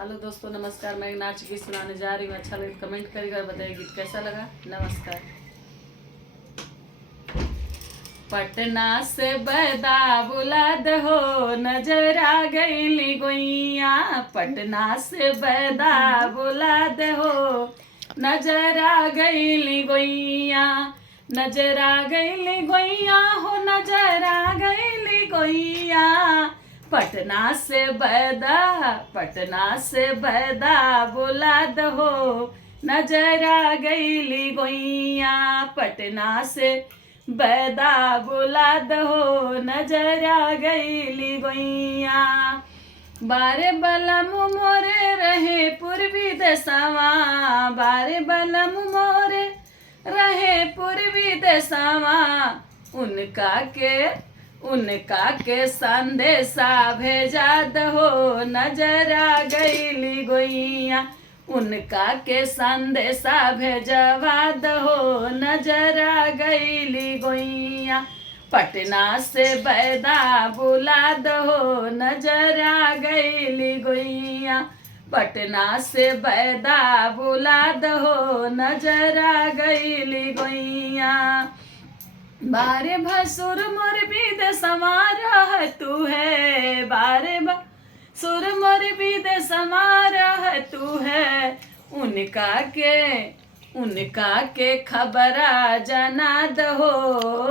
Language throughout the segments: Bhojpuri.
हेलो दोस्तों, नमस्कार। मैं एक नाच गीत सुनाने जा रही हूँ। अच्छा लगे तो कमेंट करिएगा और बताइए गीत कैसा लगा। नमस्कार। पटना से बैदा बुलाद हो, नजर आ गई गोइया। पटना से बैदा बुलाद हो, नजर आ गई गोइया। नजर आ गई गोइया हो, नजर आ गई गोइया। पटना से बैदा बुलाद हो, नजर आ गई गोइया। पटना से बैदा बुलाद हो, नजर आ गई गोइया। बारे बलम मोरे रहे पूर्वी दशावा, बारे बलम मोरे रहे पूर्वी दशावा। उनका के संदेशा भेजा दहो, नजर आ गई गोइया। उनका के संदेशा भेजवा दहो, नजर आ गई गोइया। पटना से बैदा बुला दहो, नजर आ गई गोइया। पटना से बैदा बुला दहो, नजर आ गई गोइया। बारे भसुर मोर बीद समारह तू है, बारे सुर मोर बीद समारह तू है। उनका के खबरा जना दहो,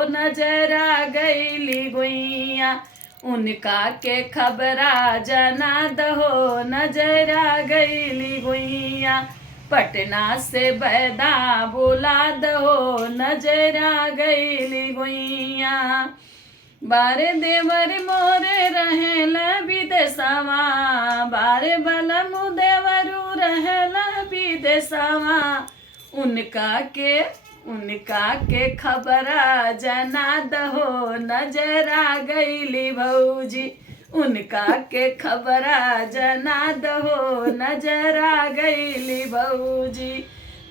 नजर आ गई गोइया। उनका के खबरा जना दहो, नजर आ गई गोइया। पटना से बैदा बुला दहो, नजर आ गई गोइया। बारे देवर मोरे रहेल विदेशवा, बारे बलम देवरू रहेल विदेशवा। उनका के खबरा जना दहो, नजर आ गई भौजी। उनका के खबरा जना दहो, नजर आ गई भौजी।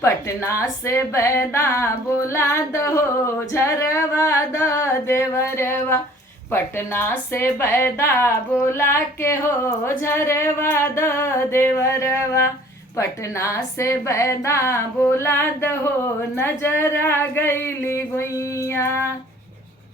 पटना से बैदा बुला दहो, झरवा द देवरवा। पटना से बैदा बुला के हो, झरवा द देवरवा। पटना से बैदा बुला दहो, नजर आ गई गोइया।